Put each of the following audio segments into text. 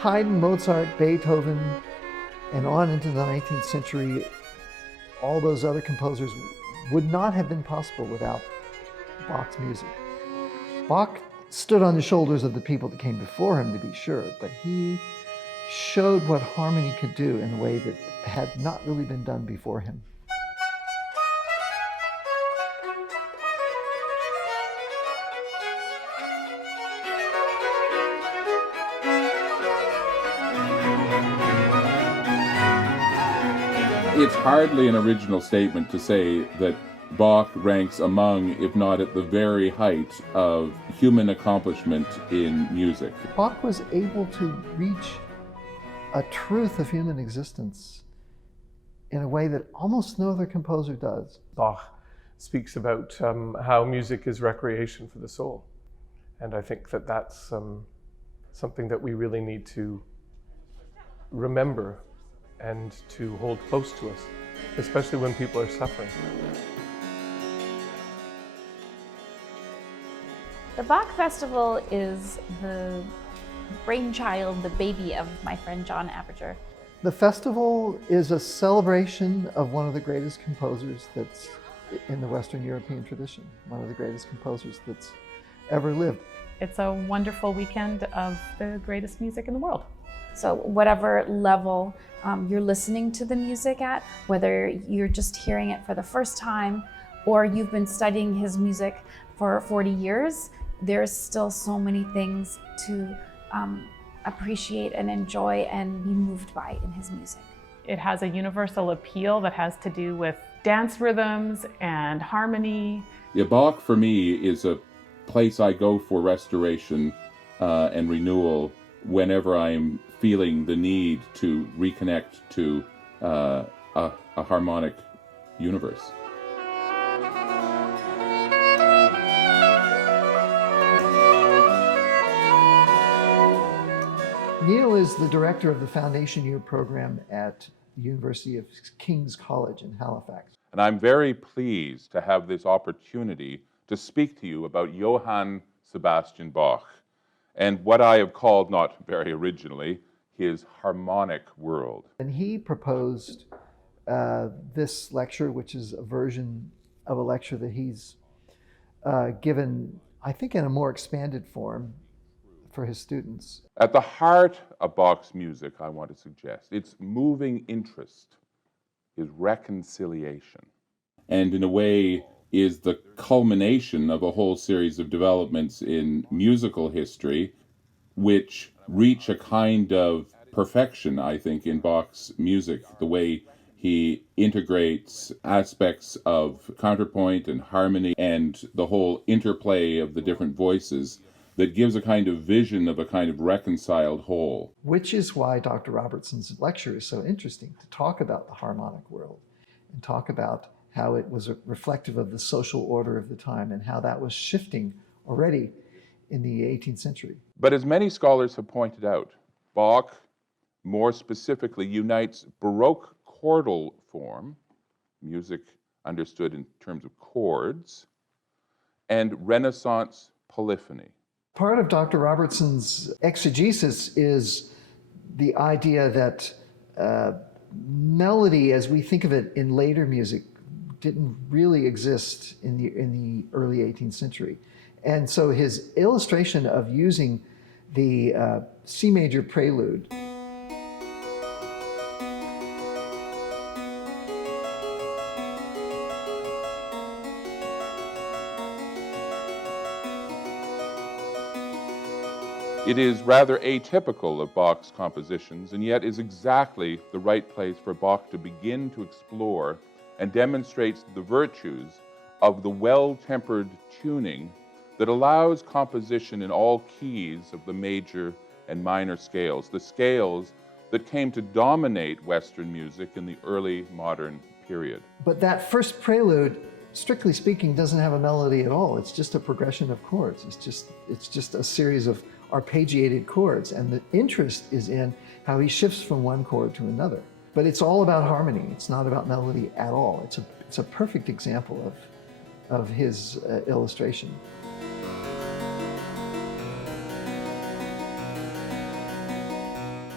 Haydn, Mozart, Beethoven, and on into the 19th century, all those other composers would not have been possible without Bach's music. Bach stood on the shoulders of the people that came before him, to be sure, but he showed what harmony could do in a way that had not really been done before him. It's hardly an original statement to say that Bach ranks among, if not at the very height of human accomplishment in music. Bach was able to reach a truth of human existence in a way that almost no other composer does. Bach speaks about how music is recreation for the soul. And I think that that's something that we really need to remember and to hold close to us, especially when people are suffering. The Bach Festival is the brainchild, the baby of my friend John Abberger. The festival is a celebration of one of the greatest composers that's in the Western European tradition, one of the greatest composers that's ever lived. It's a wonderful weekend of the greatest music in the world. So whatever level you're listening to the music at, whether you're just hearing it for the first time or you've been studying his music for 40 years, there's still so many things to appreciate and enjoy and be moved by in his music. It has a universal appeal that has to do with dance rhythms and harmony. Yeah, Bach for me is a place I go for restoration and renewal whenever I'm feeling the need to reconnect to a harmonic universe. Neil is the director of the Foundation Year program at the University of King's College in Halifax. And I'm very pleased to have this opportunity to speak to you about Johann Sebastian Bach and what I have called, not very originally, his Harmonic World. And he proposed this lecture, which is a version of a lecture that he's given, I think, in a more expanded form for his students. At the heart of Bach's music, I want to suggest, its moving interest is reconciliation. And in a way is the culmination of a whole series of developments in musical history which reach a kind of perfection, I think, in Bach's music, the way he integrates aspects of counterpoint and harmony and the whole interplay of the different voices that gives a kind of vision of a kind of reconciled whole. Which is why Dr. Robertson's lecture is so interesting, to talk about the harmonic world and talk about how it was reflective of the social order of the time and how that was shifting already in the 18th century. But as many scholars have pointed out, Bach more specifically unites Baroque chordal form, music understood in terms of chords, and Renaissance polyphony. Part of Dr. Robertson's exegesis is the idea that melody, as we think of it in later music, didn't really exist in the early 18th century. And so his illustration of using the C major prelude It is rather atypical of Bach's compositions, and yet is exactly the right place for Bach to begin to explore and demonstrates the virtues of the well-tempered tuning that allows composition in all keys of the major and minor scales, the scales that came to dominate Western music in the early modern period. But that first prelude, strictly speaking, doesn't have a melody at all. It's just a progression of chords. It's just a series of arpeggiated chords, and the interest is in how he shifts from one chord to another. But it's all about harmony. It's not about melody at all. It's a perfect example of his illustration.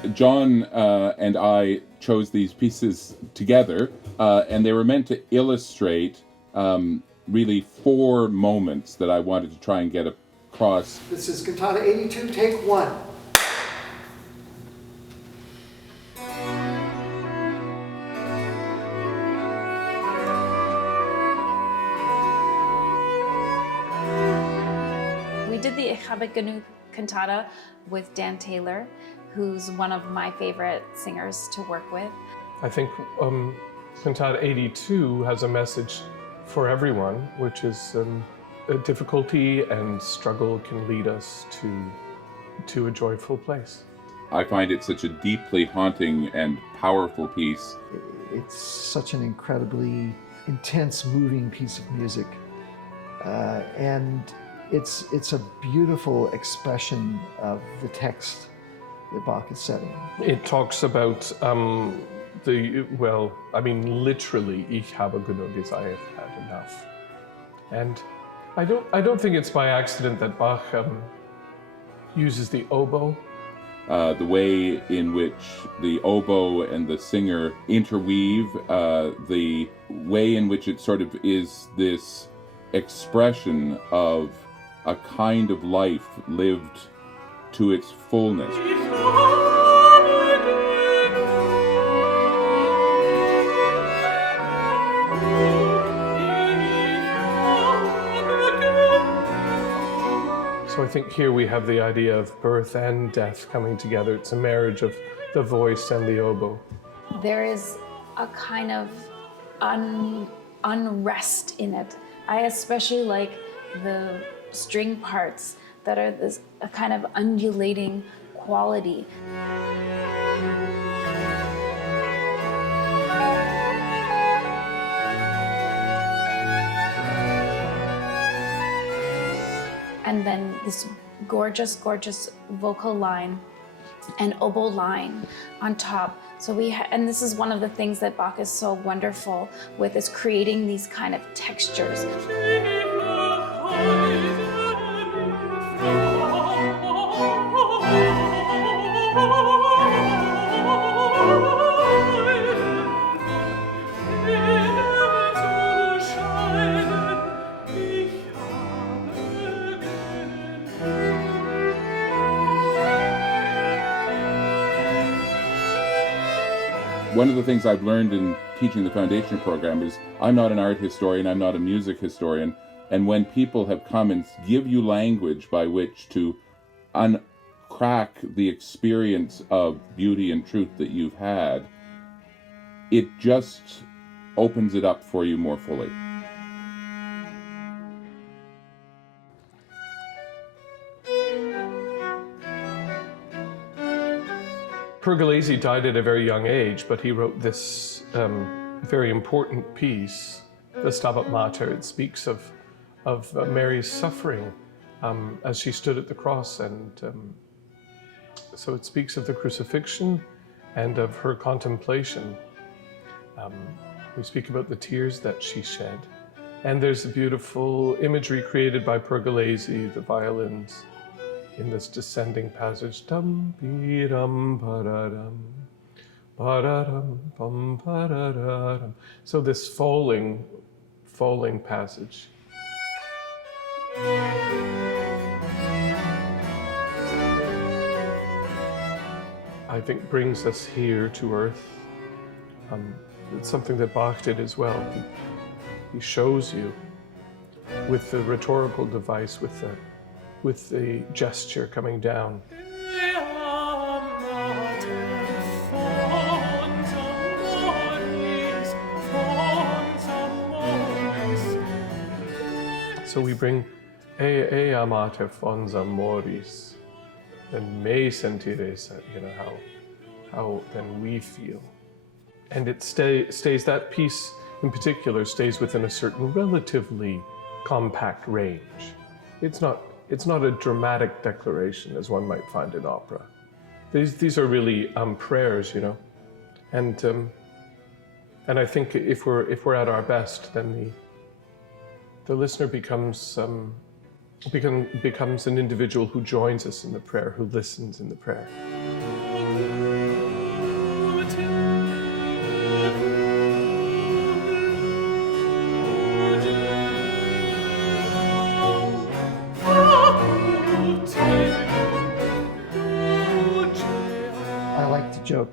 John and I chose these pieces together, and they were meant to illustrate really 4 moments that I wanted to try and get across. This is Cantata 82, take 1. We did the Genug cantata with Dan Taylor, who's one of my favorite singers to work with. I think Cantata 82 has a message for everyone, which is difficulty and struggle can lead us to a joyful place. I find it such a deeply haunting and powerful piece. It's such an incredibly intense, moving piece of music. And it's a beautiful expression of the text that Bach is setting. It talks about literally, ich habe genug, is I have had enough. And I don't think it's by accident that Bach uses the oboe. The way in which the oboe and the singer interweave, the way in which it sort of is this expression of a kind of life lived to its fullness. So I think here we have the idea of birth and death coming together. It's a marriage of the voice and the oboe. There is a kind of unrest in it. I especially like the string parts that are a kind of undulating quality. And then this gorgeous, gorgeous vocal line and oboe line on top. So and this is one of the things that Bach is so wonderful with, is creating these kind of textures. One of the things I've learned in teaching the foundation program is I'm not an art historian, I'm not a music historian, and when people have come and give you language by which to uncrack the experience of beauty and truth that you've had, it just opens it up for you more fully. Pergolesi died at a very young age, but he wrote this very important piece, the Stabat Mater. It speaks of Mary's suffering as she stood at the cross, and so it speaks of the crucifixion and of her contemplation. We speak about the tears that she shed. And there's a beautiful imagery created by Pergolesi, the violins, in this descending passage. Dum bi dum ba-da-dum, ba-da-dum, bum ba-da-da-dum. So this falling passage. I think brings us here to earth. It's something that Bach did as well. He shows you with the rhetorical device, with the gesture coming down. So we bring Ea amate fons amoris, then me sentires, how then we feel. And it stays, that piece in particular stays within a certain relatively compact range. It's not a dramatic declaration as one might find in opera. These are really prayers, and I think if we're at our best, then the listener becomes an individual who joins us in the prayer, who listens in the prayer.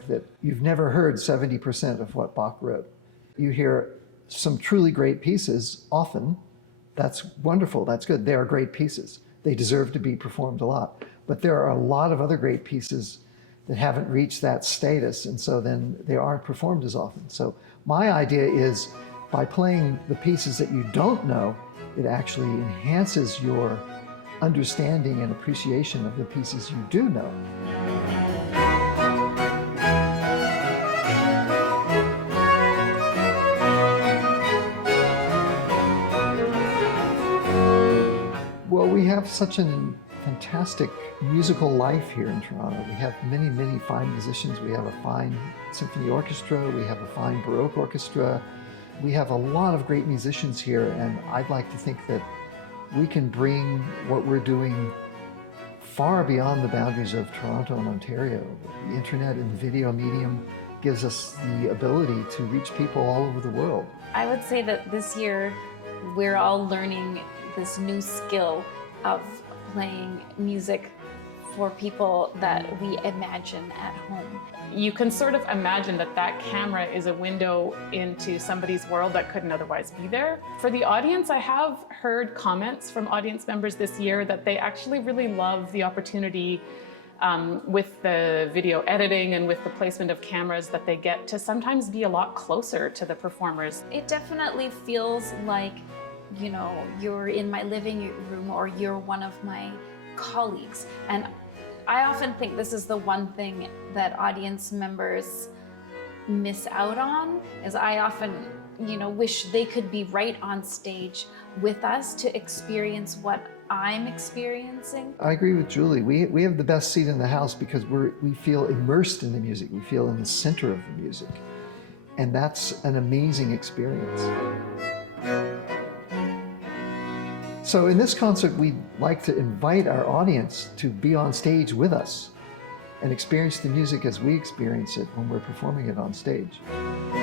joke that you've never heard 70% of what Bach wrote. You hear some truly great pieces often. That's wonderful, that's good. They are great pieces. They deserve to be performed a lot. But there are a lot of other great pieces that haven't reached that status, and so then they aren't performed as often. So my idea is, by playing the pieces that you don't know, it actually enhances your understanding and appreciation of the pieces you do know. Well, we have such a fantastic musical life here in Toronto. We have many, many fine musicians. We have a fine symphony orchestra. We have a fine Baroque orchestra. We have a lot of great musicians here, and I'd like to think that we can bring what we're doing far beyond the boundaries of Toronto and Ontario. The internet and video medium gives us the ability to reach people all over the world. I would say that this year we're all learning this new skill of playing music for people that we imagine at home. You can sort of imagine that that camera is a window into somebody's world that couldn't otherwise be there. For the audience, I have heard comments from audience members this year that they actually really love the opportunity with the video editing and with the placement of cameras that they get to sometimes be a lot closer to the performers. It definitely feels like, you know, you're in my living room or you're one of my colleagues. And I often think this is the one thing that audience members miss out on, is I often, you know, wish they could be right on stage with us to experience what I'm experiencing. I agree with Julie. We have the best seat in the house because we feel immersed in the music. We feel in the center of the music. And that's an amazing experience. So in this concert, we'd like to invite our audience to be on stage with us and experience the music as we experience it when we're performing it on stage.